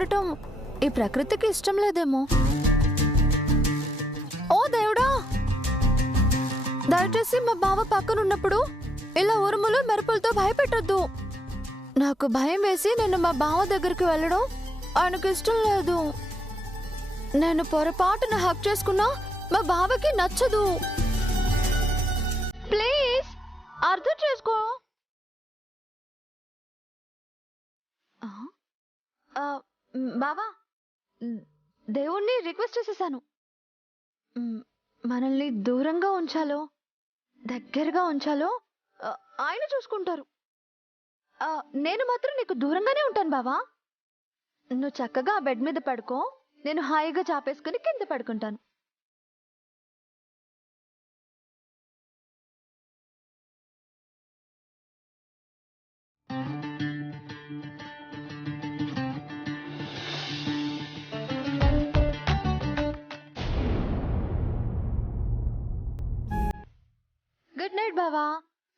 ఉండటం ఈ ప్రకృతికి ఇష్టం లేదేమో. ఓ దేవుడా, దయచేసి మా బావ పక్కన ఉన్నప్పుడు ఇలా ఉరుములు మెరుపులతో భయపెట్టొద్దు. నాకు భయం వేసి నేను మా బావ దగ్గరికి వెళ్ళడం ఆయనకు ఇష్టం లేదు. నేను పొరపాటున హక్ చేసుకున్నా మా బావకి నచ్చదు. ప్లీజ్ అర్థం చేసుకో. బావా, దేవుణ్ణి రిక్వెస్ట్ చేసేసాను. మనల్ని దూరంగా ఉంచాలో దగ్గరగా ఉంచాలో ఆయన చూసుకుంటారు. నేను మాత్రం నీకు దూరంగానే ఉంటాను బావా. నువ్వు చక్కగా ఆ బెడ్ మీద పడుకో, నేను హాయిగా చాపేసుకుని కింద పడుకుంటాను. గుడ్ నైట్ బావా,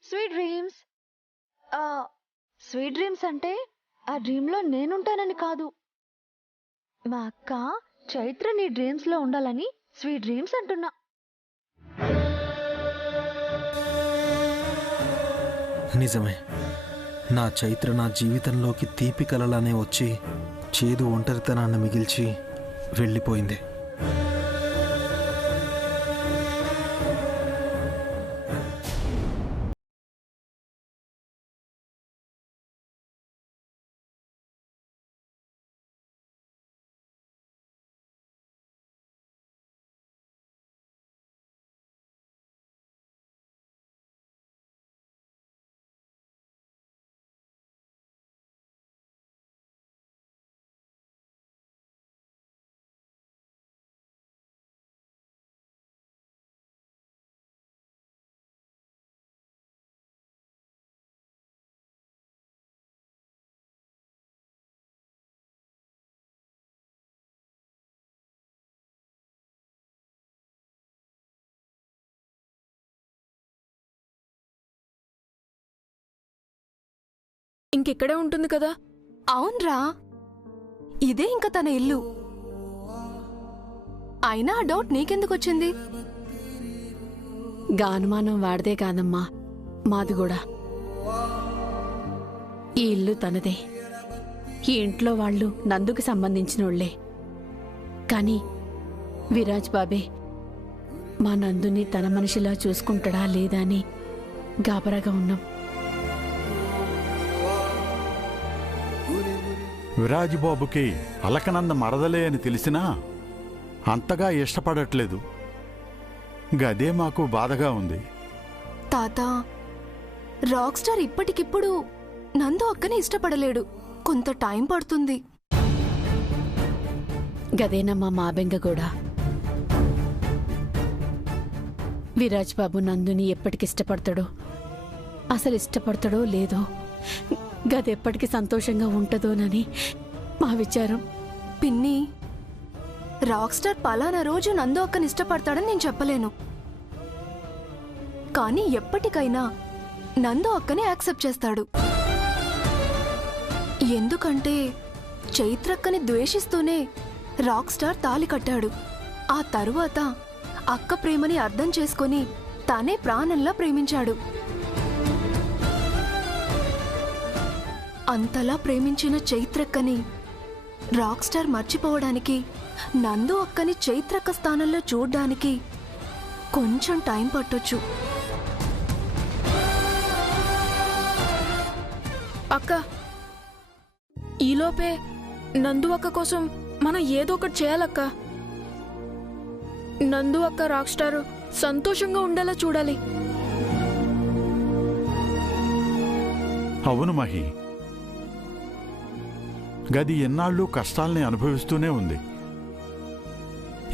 స్వీట్ డ్రీమ్స్. స్వీట్ డ్రీమ్స్ అంటే ఆ డ్రీమ్లో నేనుంటానని కాదు. మా అక్క చైత్ర నీ డ్రీమ్స్ లో ఉండాలని స్వీట్ డ్రీమ్స్ అంటున్నా. నిజమే, నా చైత్ర నా జీవితంలోకి తీపి కలలానే వచ్చి చేదు ఒంటరితనాన్ని మిగిల్చి వెళ్ళిపోయింది. ఇంకెక్కడే ఉంటుంది కదా. అవునరా, ఇదే ఇంకా తన ఇల్లు. అయినా ఆ డౌట్ నీకెందుకు వచ్చింది? గానుమానం వాడదే కాదమ్మా, మాది కూడా. ఈ ఇల్లు తనదే, ఈ ఇంట్లో వాళ్ళు నందుకు సంబంధించినోళ్లే. కానీ విరాజ్ బాబే మా నందుని తన మనిషిలా చూసుకుంటాడా లేదా అని గాబరాగా ఉన్నాం. విరాజ్బాబుకి అలకనంద మరదలే అని తెలిసినా అంతగా ఇష్టపడట్లేదు. గదే మాకు బాధగా ఉంది. తాత, రాక్ స్టార్ ఇప్పటికిప్పుడు నందు అక్కని ఇష్టపడలేడు. కొంత టైం పడుతుంది. గదేనమ్మా మా బెంగ కూడా. విరాజ్ బాబు నందుని ఎప్పటికిష్టపడతాడో, అసలు ఇష్టపడతాడో లేదో, గదెప్పటికి సంతోషంగా ఉంటుందోనని మా విచారం. పిన్ని, రాక్ స్టార్ పలానా రోజు నందు అక్కని ఇష్టపడతాడని నేను చెప్పలేను. కానీ ఎప్పటికైనా నందు అక్కని యాక్సెప్ట్ చేస్తాడు. ఎందుకంటే చైత్రక్కని ద్వేషిస్తూనే రాక్ స్టార్ తాళి కట్టాడు. ఆ తరువాత అక్క ప్రేమని అర్థం చేసుకొని తానే ప్రాణంలా ప్రేమించాడు. అంతలా ప్రేమించిన చైత్రక్కని రాక్ స్టార్ మర్చిపోవడానికి, నందు అక్కని చైత్రక్క స్థానంలో చూడ్డానికి కొంచెం టైం పట్టొచ్చు. అక్క, ఈలోపే నందు అక్క కోసం మనం ఏదో ఒకటి చేయాలక్క. నందు అక్క రాక్ స్టార్ సంతోషంగా ఉండేలా చూడాలి. అవును మహి, గది ఎన్నాళ్ళు కష్టాల్ని అనుభవిస్తూనే ఉంది.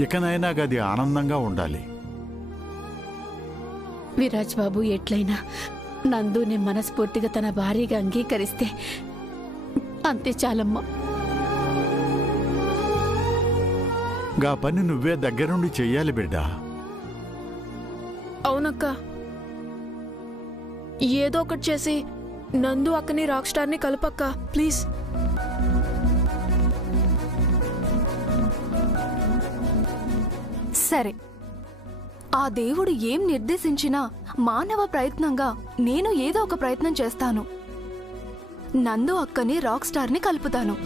ఇకనైనా గది ఆనందంగా ఉండాలి. విరాజ్ బాబు ఎట్లయినా నందుని మనస్ఫూర్తిగా తన భార్యగా అంగీకరిస్తే అంతే చాలమ్మా. గా పని నువ్వే దగ్గరుండి చెయ్యాలి బిడ్డా. అవునక్క, ఏదో ఒకటి చేసి నందు అక్కని రాక్ స్టార్ని కలుపక్క ప్లీజ్. సరే, ఆ దేవుడు ఏం నిర్దేశించినా మానవ ప్రయత్నంగా నేను ఏదో ఒక ప్రయత్నం చేస్తాను. నందు అక్కని రాక్ స్టార్ని కలుపుతాను.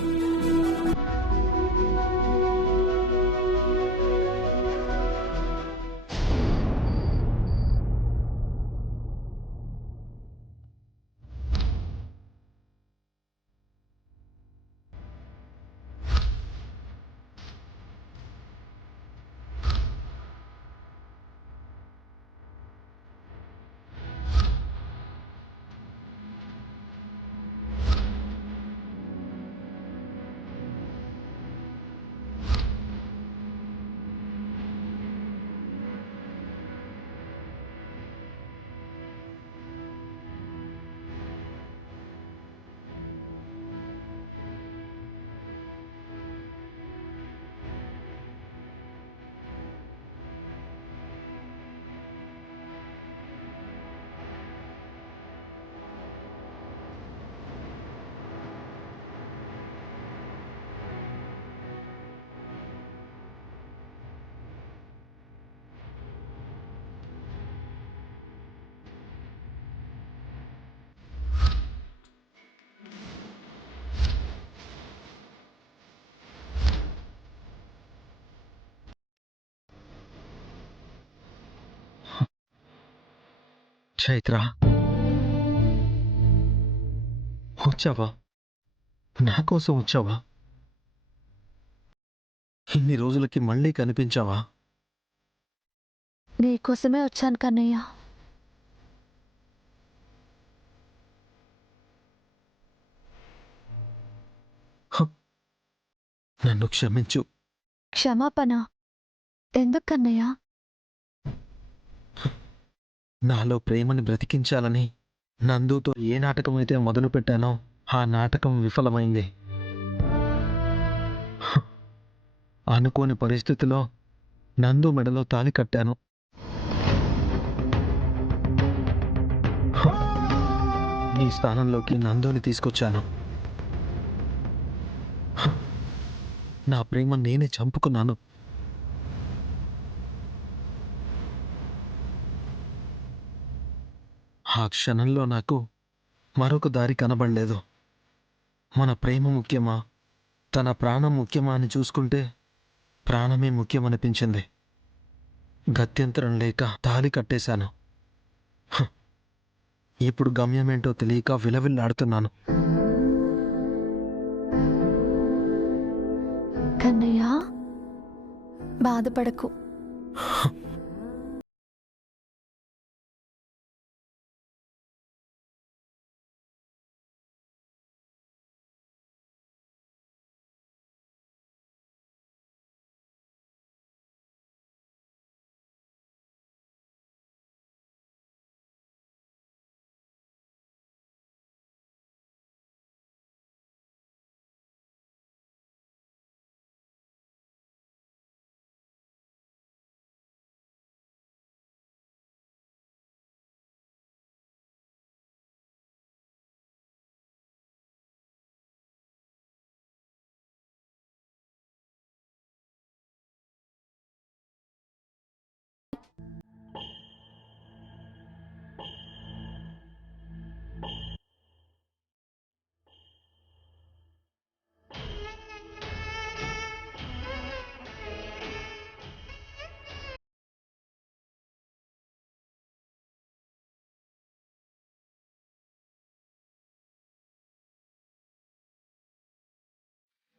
చైత్ర, వచ్చావా? నా కోసం వచ్చావా? ఇన్ని రోజులకి మళ్ళీ కనిపించావా? నీకోసమే వచ్చాను కన్నయ్య. నన్ను క్షమించు. క్షమాపణ ఎందుకు కన్నయ్య? నాలో ప్రేమని బ్రతికించాలని నందుతో ఏ నాటకమైతే మొదలు పెట్టానో ఆ నాటకం విఫలమైంది. అనుకోని పరిస్థితిలో నందు మెడలో తాళి కట్టాను. నీ స్థానంలోకి నందుని తీసుకొచ్చాను. నా ప్రేమ నేనే చంపుకున్నాను. ఆ క్షణంలో నాకు మరొక దారి కనబడలేదు. మన ప్రేమ ముఖ్యమా, తన ప్రాణం ముఖ్యమా అని చూసుకుంటే ప్రాణమే ముఖ్యమనిపించింది. గత్యంతరం లేక తాళి కట్టేశాను. ఇప్పుడు గమ్యమేంటో తెలియక విలవిల్లాడుతున్నాను. కన్నయ్య, బాధపడకు.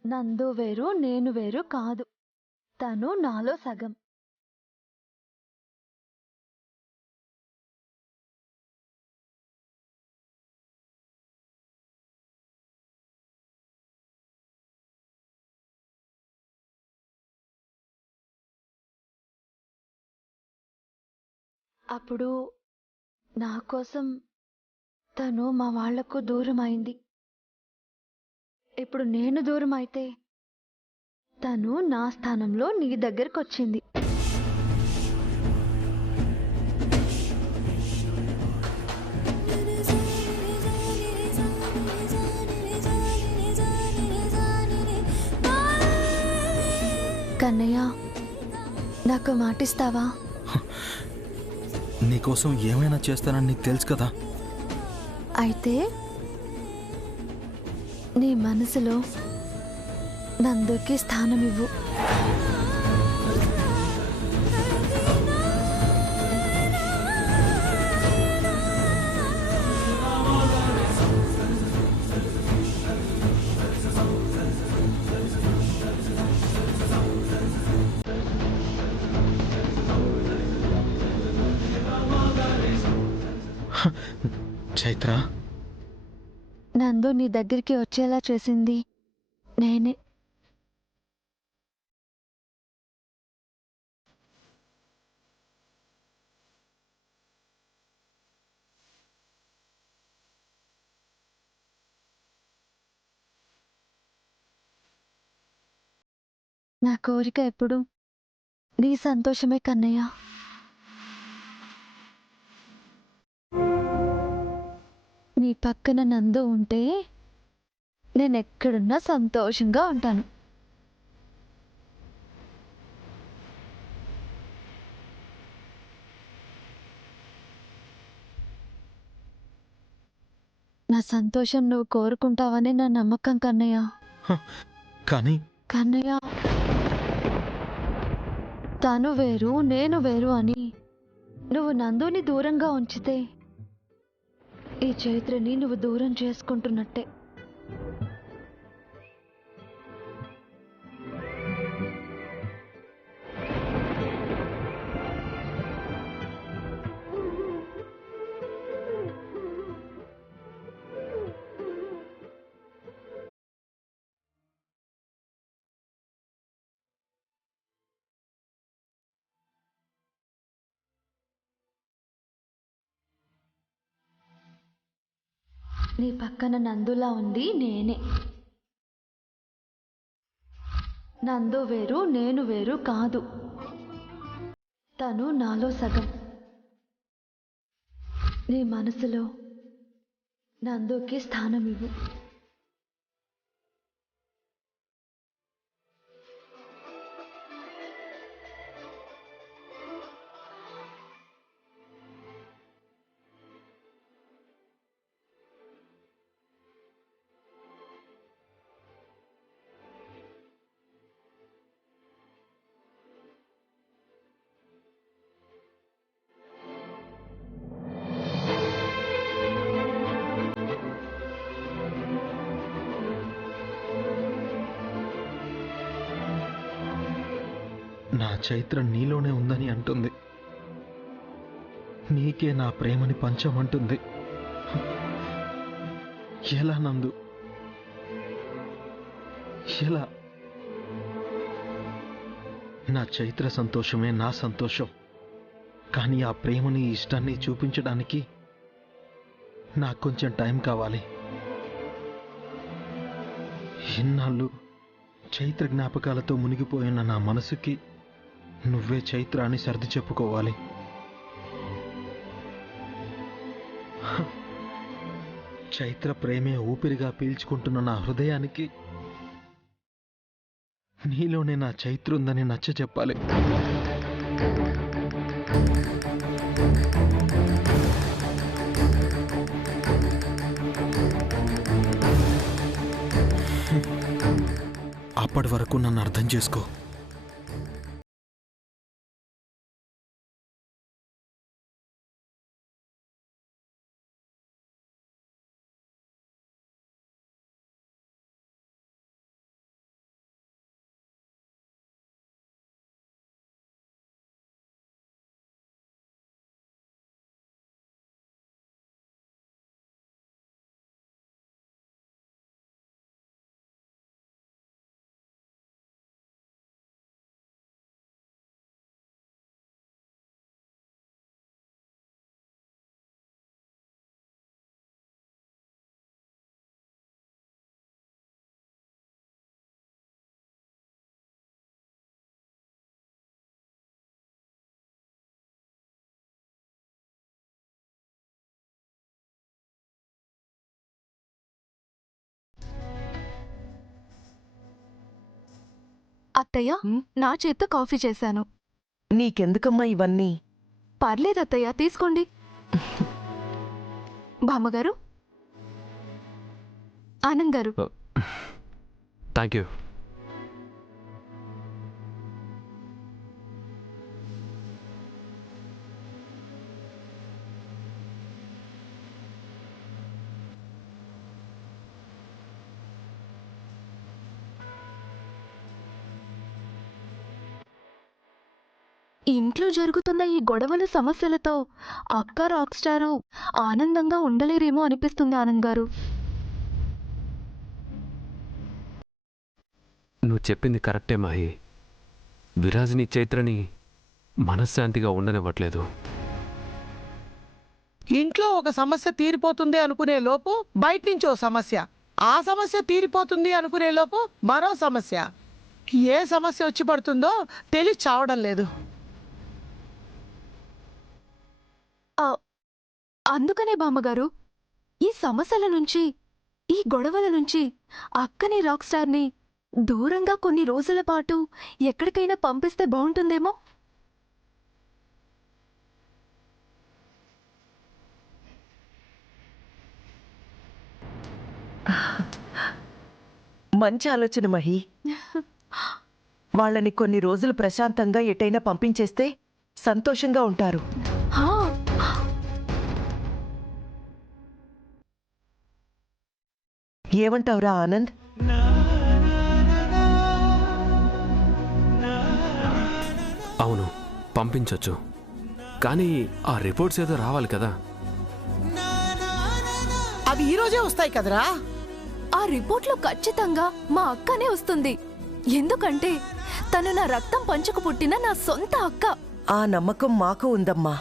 నందు వేరు, నేను వేరు కాదు. తను నాలో సగం. అప్పుడు నా కోసం తను మా వాళ్లకు దూరం అయింది. ఇప్పుడు నేను దూరం అయితే తను నా స్థానంలో నీ దగ్గరకు వచ్చింది. కన్నయ్య, నాకు మాటిస్తావా? నీకోసం ఏమైనా చేస్తానని నీకు తెలుసు కదా. అయితే నీ మనసులో నందుకి స్థానం ఇవ్వు. చైత్ర, నందు నీ దగ్గరికి వచ్చేలా చేసింది నేనే. నా కోరిక ఎప్పుడు నీ సంతోషమే కన్నయ్య. నీ పక్కన నందు ఉంటే నేను ఎక్కడున్నా సంతోషంగా ఉంటాను. నా సంతోషం నువ్వు కోరుకుంటావని నా నమ్మకం కన్నయ్య. కానీ కన్నయ్య, తను వేరు నేను వేరు అని నువ్వు నందుని దూరంగా ఉంచితే ఈ చైత్రని నువ్వు దూరం చేసుకుంటున్నట్టే. నీ పక్కన నందులా ఉంది నేనే. నందు వేరు నేను వేరు కాదు. తను నాలో సగం. నీ మనసులో నందుకి స్థానం ఇవ్వు. నా చైత్ర నీలోనే ఉందని అంటుంది. నీకే నా ప్రేమని పంచమంటుంది. ఎలా నందు, ఎలా? నా చైత్ర సంతోషమే నా సంతోషం. కానీ ఆ ప్రేమని ఇష్టాన్ని చూపించడానికి నాకు కొంచెం టైం కావాలి. ఇన్నాళ్ళు చైత్ర జ్ఞాపకాలతో మునిగిపోయిన నా మనసుకి నువ్వే చైత్ర అని సర్ది చెప్పుకోవాలి. చైత్ర ప్రేమే ఊపిరిగా పీల్చుకుంటున్న నా హృదయానికి నీలోనే నా చైత్ర ఉందని నచ్చ చెప్పాలి. అప్పటి వరకు నన్ను అర్థం చేసుకో. అత్తయ్య, నా చేత్తో కాఫీ చేశాను. నీకెందుకమ్మా ఇవన్నీ? పర్లేదు అత్తయ్య, తీసుకోండి. బామ్మగారు, ఆనంద్ గారు. Thank you. ఇంట్లో జరుగుతున్న ఈ గొడవల సమస్యలతో అక్క రాక్ స్టారు ఆనందంగా ఉండలేరేమో అనిపిస్తుంది ఆనంద్ గారు. నువ్వు చెప్పింది కరెక్టే మాహి. విరాజ్ని చైత్రని మనశ్శాంతిగా ఉండనివ్వట్లేదు. ఇంట్లో ఒక సమస్య తీరిపోతుంది అనుకునే లోపు బయట నుంచి ఓ సమస్య, ఆ సమస్య తీరిపోతుంది అనుకునే లోపు మరో సమస్య. ఏ సమస్య వచ్చి పడుతుందో తెలిసి చావడం లేదు. అందుకనే బామ్మగారు, ఈ సమస్యల నుంచి, ఈ గొడవల నుంచి అక్కని రాక్ స్టార్ని దూరంగా కొన్ని రోజుల పాటు ఎక్కడికైనా పంపిస్తే బాగుంటుందేమో. మంచి ఆలోచన మహి. వాళ్ళని కొన్ని రోజులు ప్రశాంతంగా ఎటైనా పంపించేస్తే సంతోషంగా ఉంటారు. హా, ఏమంటావురా ఆనంద్? అవును, పంపించొచ్చు. కానీ ఆ రిపోర్ట్స్ ఏదో రావాలి కదా. అవి ఈ రోజే వస్తాయి కదరా. ఆ రిపోర్ట్లో ఖచ్చితంగా మా అక్కనే వస్తుంది. ఎందుకంటే తను నా రక్తం పంచుకు పుట్టిన నా సొంత అక్క. ఆ నమ్మకం మాకు ఉందమ్మా.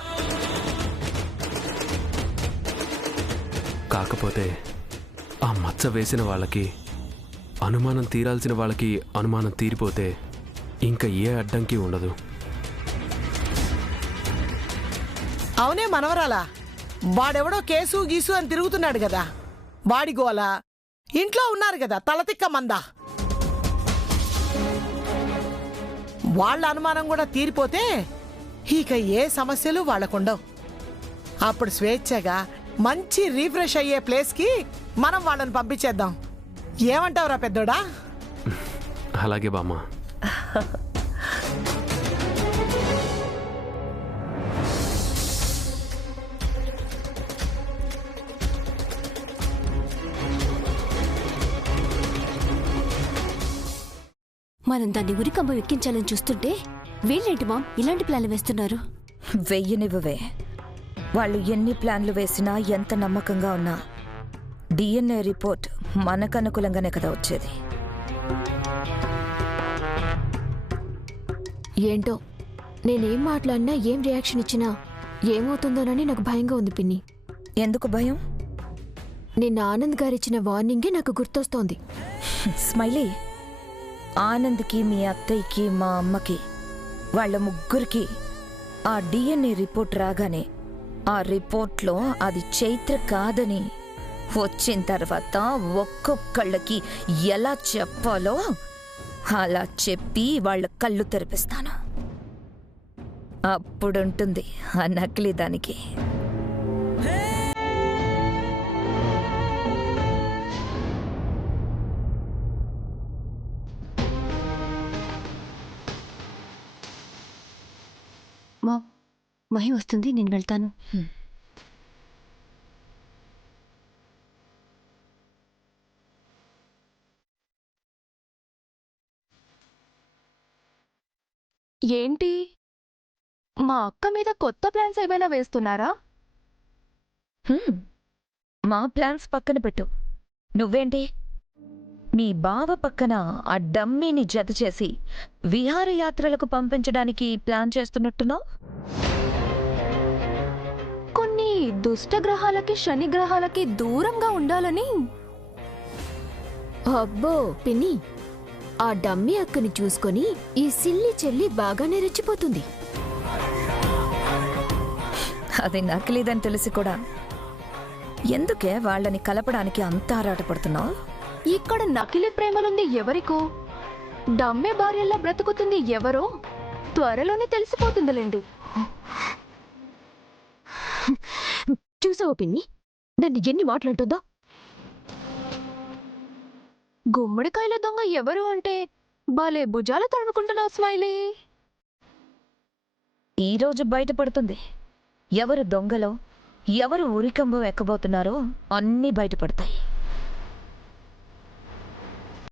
కాకపోతే ఆ మచ్చ వేసిన వాళ్ళకి, అనుమానం తీరాల్సిన వాళ్ళకి అనుమానం తీరిపోతే ఇంకా ఏ అడ్డంకి ఉండదు. అవునే మనవరాలా, వాడెవడో కేసు గీసు అని తిరుగుతున్నాడు కదా. వాడి గోల ఇంట్లో ఉన్నారు కదా తలతిక్క మంద. వాళ్ళ అనుమానం కూడా తీరిపోతే ఇక ఏ సమస్యలు వాళ్ళకుండవు. అప్పుడు స్వేచ్ఛగా మంచి రీఫ్రెష్ అయ్యే ప్లేస్కి మనం వాళ్ళని పంపించేద్దాం. ఏమంటావురా పెద్దోడా? అలాగే బామ్మ. మనం దాన్ని ఉరికంబం ఎక్కించాలని చూస్తుంటే వీళ్ళేంటి మామ్ ఇలాంటి ప్లాన్లు వేస్తున్నారు? వెయ్యనివ్వవే. వాళ్ళు ఎన్ని ప్లాన్లు వేసినా, ఎంత నమ్మకంగా ఉన్నా డిఎన్ఏ రిపోర్ట్ మనకు అనుకూలంగానే కదా వచ్చేది. ఏంటో నేనేం మాట్లాడినా, ఏం రియాక్షన్ ఇచ్చినా ఏమవుతుందోనని నాకు భయంగా ఉంది పిన్ని. ఎందుకు భయం? నిన్న ఆనంద్ గారిచ్చిన వార్నింగే నాకు గుర్తొస్తోంది. స్మైలీ, ఆనంద్కి, మీ అత్తయ్యకి, మా అమ్మకి, వాళ్ళ ముగ్గురికి ఆ డిఎన్ఏ రిపోర్ట్ రాగానే ఆ రిపోర్ట్లో అది చైత్ర కాదని వచ్చిన తర్వాత ఒక్కొక్కళ్ళకి ఎలా చెప్పాలో అలా చెప్పి వాళ్ళ కళ్ళు తెరిపిస్తాను. అప్పుడుంటుంది ఆ నకిలీ దానికి. మహి వస్తుంది, నేను వెళ్తాను. ఏంటి, మా అక్క మీద కొత్త ప్లాన్స్ ఏమైనా వేస్తున్నారా? మా ప్లాన్స్ పక్కన పెట్టు. నువ్వేంటి మీ బావ పక్కన ఆ డమ్మీని జత చేసి విహారయాత్రలకు పంపించడానికి ప్లాన్ చేస్తున్నట్టున్నావు. కొన్ని దుష్టగ్రహాలకి, శనిగ్రహాలకి దూరంగా ఉండాలని. అబ్బో పిన్ని, ఆ డమ్మీ అక్కని చూసుకొని ఈ సిల్లి చెల్లి బాగానే రెచ్చిపోతుంది. అది నకిలీదని తెలిసి కూడా ఎందుకే వాళ్ళని కలపడానికి అంత ఆరాటపడుతున్నావు? ఇక్కడ నకిలీ ప్రేమలుంది ఎవరికో, డమ్మే భార్యల్లా బ్రతుకుతుంది ఎవరో. త్వరలోనే తెలిసిపోతుందిలేండి. చూసావు పిన్ని, నన్ను ఎన్ని మాట్లాడుతుందో. గుమ్మడికాయల దొంగ ఎవరు అంటే భలే భుజాలు తడుముకుంటున్నావు స్మైలీ. ఈరోజు బయటపడుతుంది. ఎవరు దొంగలో, ఎవరు ఉరికంబం ఎక్కబోతున్నారో అన్నీ బయటపడతాయి.